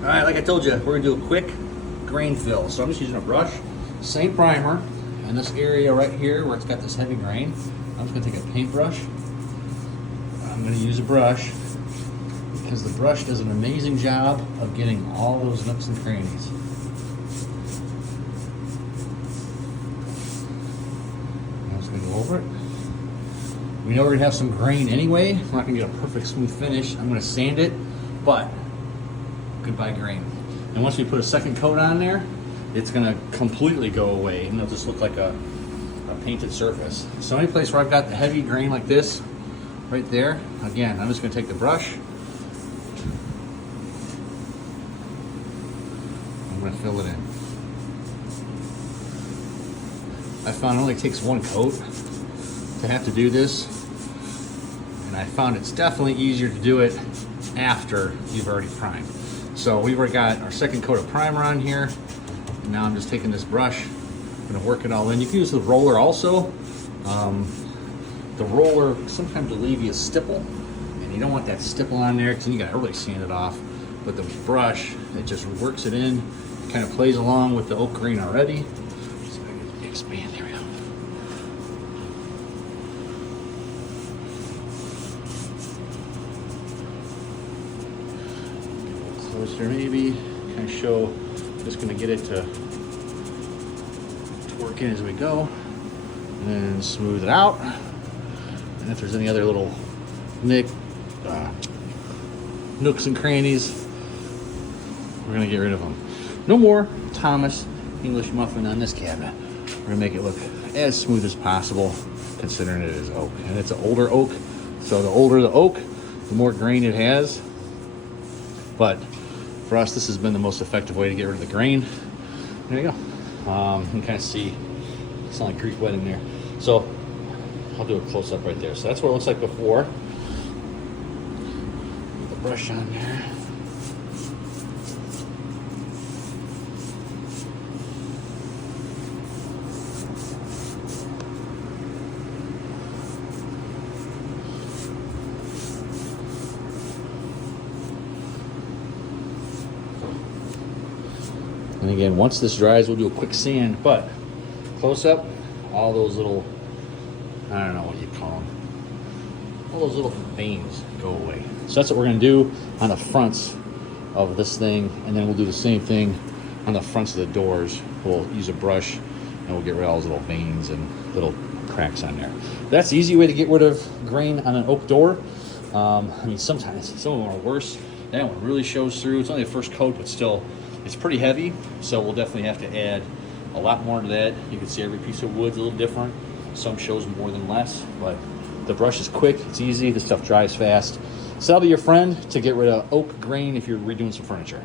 All right, like I told you, we're gonna do a quick grain fill. So I'm just using a brush, same primer, and this area right here where it's got this heavy grain, I'm just gonna take a paintbrush. I'm gonna use a brush because the brush does an amazing job of getting all those nooks and crannies. I'm just gonna go over it. We know we're gonna have some grain anyway. We're not gonna get a perfect smooth finish. I'm gonna sand it, but goodbye grain. And once we put a second coat on there, it's gonna completely go away and it'll just look like a painted surface. So any place where I've got the heavy grain like this, right there, again, I'm just gonna take the brush. I'm gonna fill it in. I found it only takes one coat to have to do this. And I found it's definitely easier to do it after you've already primed. So we've already got our second coat of primer on here. And now I'm just taking this brush, I'm gonna work it all in. You can use the roller also. The roller sometimes will leave you a stipple, and you don't want that stipple on there because then you gotta really sand it off. But the brush, it just works it in, kind of plays along with the oak green already. So I can expand, there we go. Closer maybe, kind of show, just gonna get it to work in as we go, and then smooth it out. And if there's any other little nooks and crannies, we're gonna get rid of them. No more Thomas English muffin on this cabinet. We're gonna make it look as smooth as possible, considering it is oak. And it's an older oak, so the older the oak, the more grain it has. But for us, this has been the most effective way to get rid of the grain. There you go. You can kind of see, it's not like Greek wedding there. So I'll do a close up right there. So that's what it looks like before. Put the brush on there. And again, once this dries, we'll do a quick sand, but close up, all those little, I don't know what you call them, all those little veins go away. So that's what we're gonna do on the fronts of this thing, and then we'll do the same thing on the fronts of the doors. We'll use a brush and we'll get rid of all those little veins and little cracks on there. That's the easy way to get rid of grain on an oak door. I mean, sometimes some of them are worse. That one really shows through. It's only the first coat, but still, it's pretty heavy, so we'll definitely have to add a lot more to that. You can see every piece of wood's a little different. Some shows more than less, but the brush is quick, it's easy, the stuff dries fast. So that'll be your friend to get rid of oak grain if you're redoing some furniture.